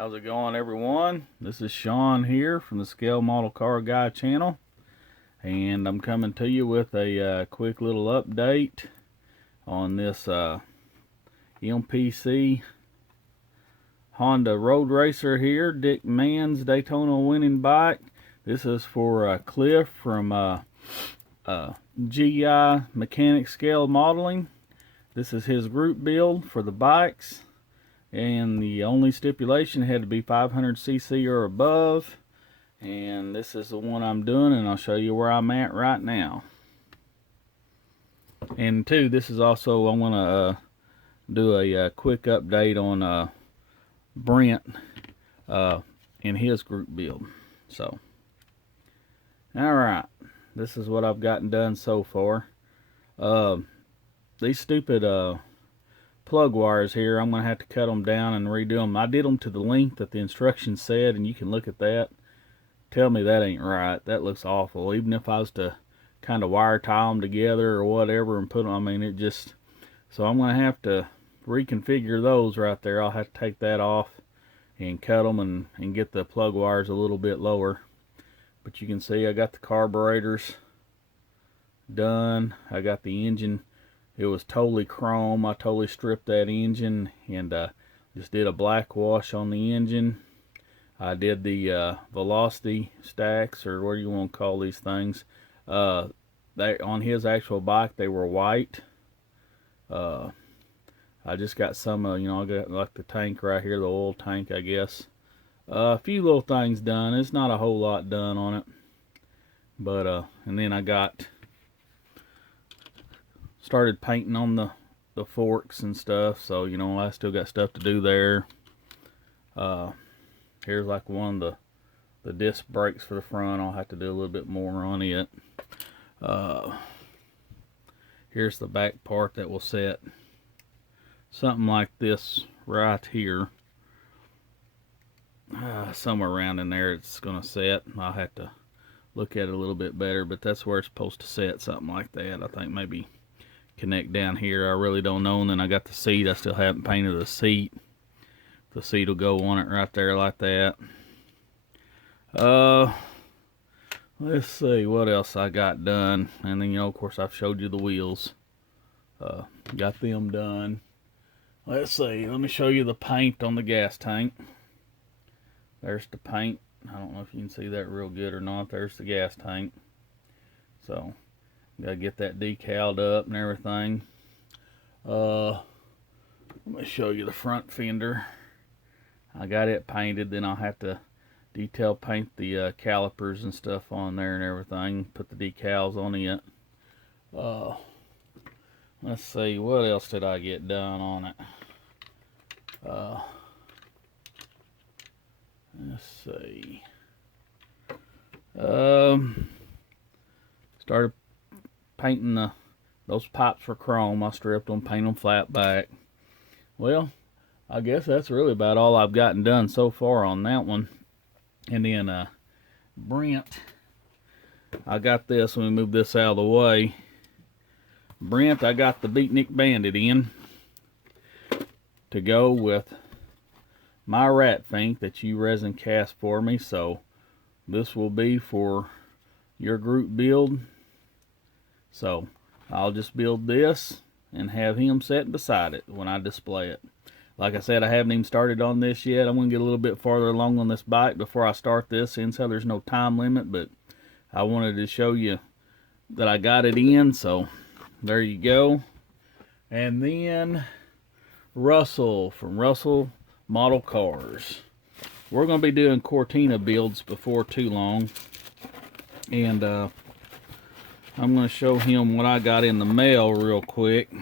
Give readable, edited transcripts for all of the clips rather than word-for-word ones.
How's it going, everyone? This is Sean here from the Scale Model Car Guy channel, and I'm coming to you with a quick little update on this MPC Honda Road Racer here, Dick Mann's Daytona winning bike. This is for Cliff from GI Mechanic Scale Modeling. This is his group build for the bikes, and the only stipulation had to be 500cc or above. And this is the one I'm doing, and I'll show you where I'm at right now. And two, this is also, I want to do a quick update on Brent in his group build. So, alright, this is what I've gotten done so far. These stupid plug wires here, I'm going to have to cut them down and redo them. I did them to the length that the instructions said, and you can look at that. Tell me that ain't right. That looks awful. Even if I was to kind of wire tie them together or whatever and put them, I mean, it just... So I'm going to have to reconfigure those right there. I'll have to take that off and cut them and get the plug wires a little bit lower. But you can see I got the carburetors done. I got the engine. It was totally chrome. I totally stripped that engine and just did a black wash on the engine. I did the velocity stacks, or what do you want to call these things. They, on his actual bike, they were white. I just got some, I got like the tank right here, the oil tank, I guess. A few little things done. It's not a whole lot done on it. But, and then I started painting on the forks and stuff, so I still got stuff to do there. Here's like one of the disc brakes for the front. I'll have to do a little bit more on it. Here's the back part that will set something like this right here. Somewhere around in there it's gonna set. I'll have to look at it a little bit better, but that's where it's supposed to set, something like that. I think maybe connect down here. I really don't know. And then I got the seat. I still haven't painted the seat. The seat will go on it right there like that. Let's see what else I got done. And then of course I've showed you the wheels. Got them done. Let's see, let me show you the paint on the gas tank. There's the paint. I don't know if you can see that real good or not. There's the gas tank. So gotta get that decaled up and everything. Let me show you the front fender. I got it painted. Then I'll have to detail paint the calipers and stuff on there and everything. Put the decals on it. Let's see, what else did I get done on it? Let's see. Started painting those pipes for chrome. I stripped them, painted them flat back. Well, I guess that's really about all I've gotten done so far on that one. And then Brent, I got this. Let me move this out of the way. Brent, I got the Beatnik Bandit in to go with my rat FINK that you resin cast for me. So this will be for your group build. So I'll just build this and have him set beside it when I display it. Like I said, I haven't even started on this yet. I'm going to get a little bit farther along on this bike before I start this, since there's no time limit, but I wanted to show you that I got it in, so there you go. And then Russell from Russell Model Cars. We're going to be doing Cortina builds before too long, and I'm going to show him what I got in the mail real quick.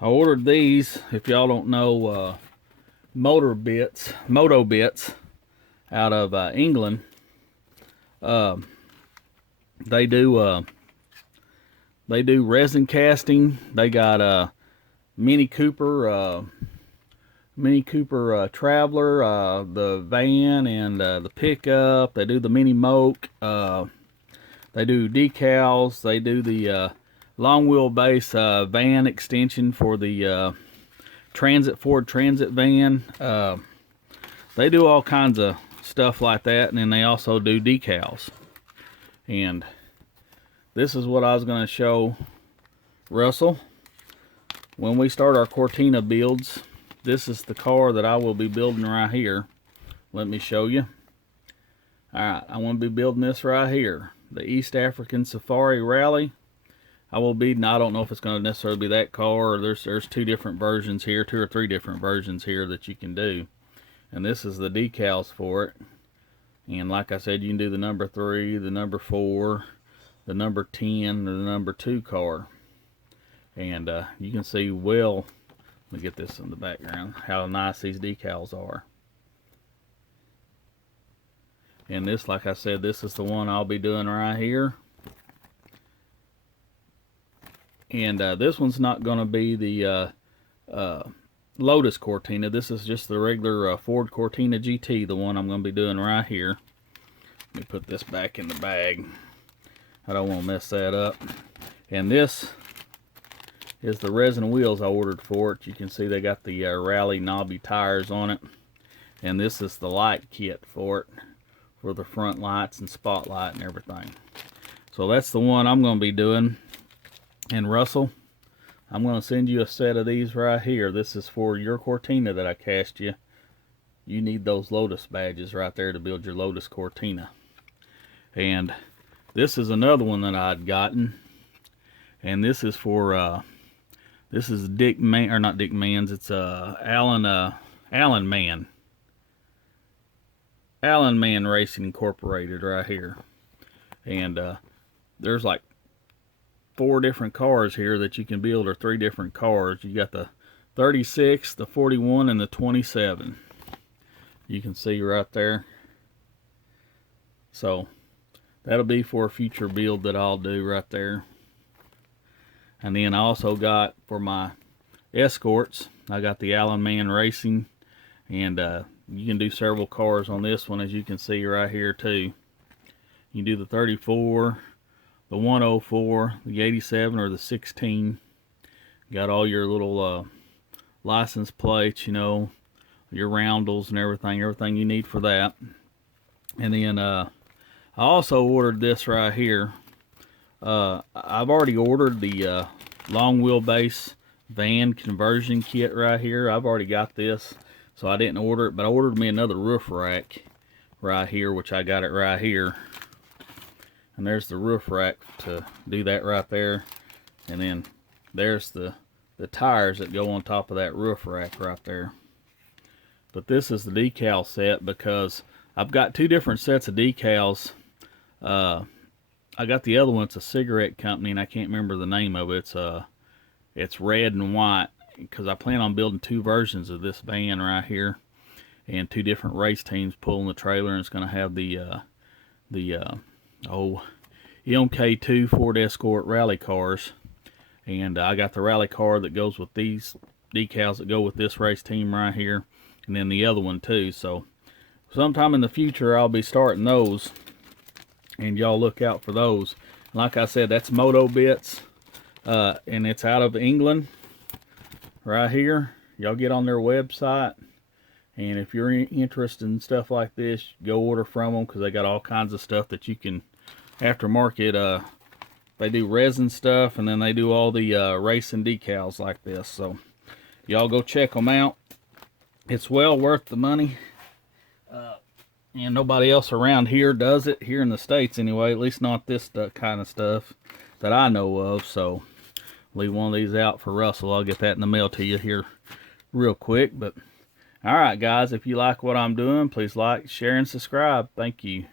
I ordered these, if y'all don't know, Moto Bits out of England. They do resin casting. They got Mini Cooper Traveler, the van, and the pickup. They do the Mini Moke. They do decals. They do the long wheelbase van extension for the Ford Transit van. they do all kinds of stuff like that, and then they also do decals. And this is what I was going to show Russell when we start our Cortina builds. This is the car that I will be building right here. Let me show you. Alright, I want to be building this right here, the East African Safari Rally. I don't know if it's going to necessarily be that car, or there's two different versions here, 2 or 3 different versions here that you can do. And this is the decals for it. And like I said, you can do the number 3, the number 4, the number 10, or the number 2 car. And you can see, well, let me get this in the background, how nice these decals are. And this, like I said, this is the one I'll be doing right here. And this one's not going to be the Lotus Cortina. This is just the regular Ford Cortina GT, the one I'm going to be doing right here. Let me put this back in the bag. I don't want to mess that up. And this is the resin wheels I ordered for it. You can see they got the Rally knobby tires on it. And this is the light kit for it, for the front lights and spotlight and everything. So that's the one I'm going to be doing. And Russell, I'm going to send you a set of these right here. This is for your Cortina that I cast you. You need those Lotus badges right there to build your Lotus Cortina. And this is another one that I'd gotten. And this is for, this is Dick Man, or not Dick Man's, it's Alan Man. Alan Man Racing Incorporated right here. And there's like 4 different cars here that you can build, or 3 different cars. You got the 36, the 41, and the 27. You can see right there. So that'll be for a future build that I'll do right there. And then I also got, for my escorts, I got the Alan Man Racing, and you can do several cars on this one, as you can see right here too. You can do the 34, the 104, the 87, or the 16. Got all your little license plates, you know, your roundels and everything you need for that. And then I also ordered this right here. I've already ordered the long wheelbase van conversion kit right here. I've already got this, so I didn't order it, but I ordered me another roof rack right here, which I got it right here. And there's the roof rack to do that right there. And then there's the tires that go on top of that roof rack right there. But this is the decal set, because I've got 2 different sets of decals. I got the other one, it's a cigarette company, and I can't remember the name of it. It's red and white, because I plan on building 2 versions of this van right here, and 2 different race teams pulling the trailer. And it's going to have the MK2 Ford Escort rally cars, and I got the rally car that goes with these decals that go with this race team right here, and then the other one too. So sometime in the future I'll be starting those, and y'all look out for those. Like I said, that's Moto Bits, and it's out of England right here. Y'all get on their website, and if you're interested in stuff like this, go order from them, because they got all kinds of stuff that you can aftermarket. They do resin stuff, and then they do all the racing decals like this. So y'all go check them out. It's well worth the money. And nobody else around here does it, here in the States anyway, at least not this kind of stuff that I know of. So leave one of these out for Russell. I'll get that in the mail to you here real quick. But alright guys, if you like what I'm doing, please like, share, and subscribe. Thank you.